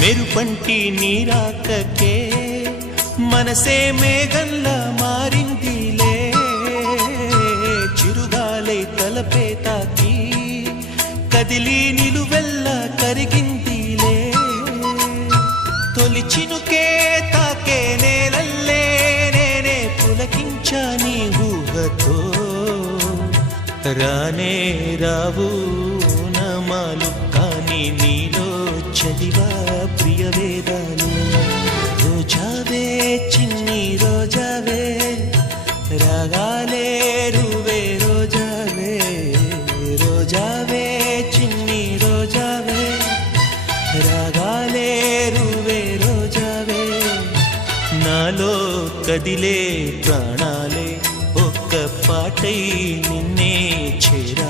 మెరుపంటి నీరాకకే మనసే మేఘంలా మారిందిలే, చిరుగాలే తలపే తాకి కదిలి నిలువెల్లా కరిగిందిలే, తొలి చినుకే తాకే నేలల్లే నేనే పులకించా నీ ఊహతో, రానే రావు నమాలు కానీ నీలో చదివా ప్రియ వేదాలు. రోజావే చిన్ని రోజావే రాగాలే రువే రోజావే, రోజావే చిన్ని రోజావే రాగాలే రువే రోజావే, నాలో కదిలే ప్రాణాలే ఒక్క పాటై నిన్నే చేరా.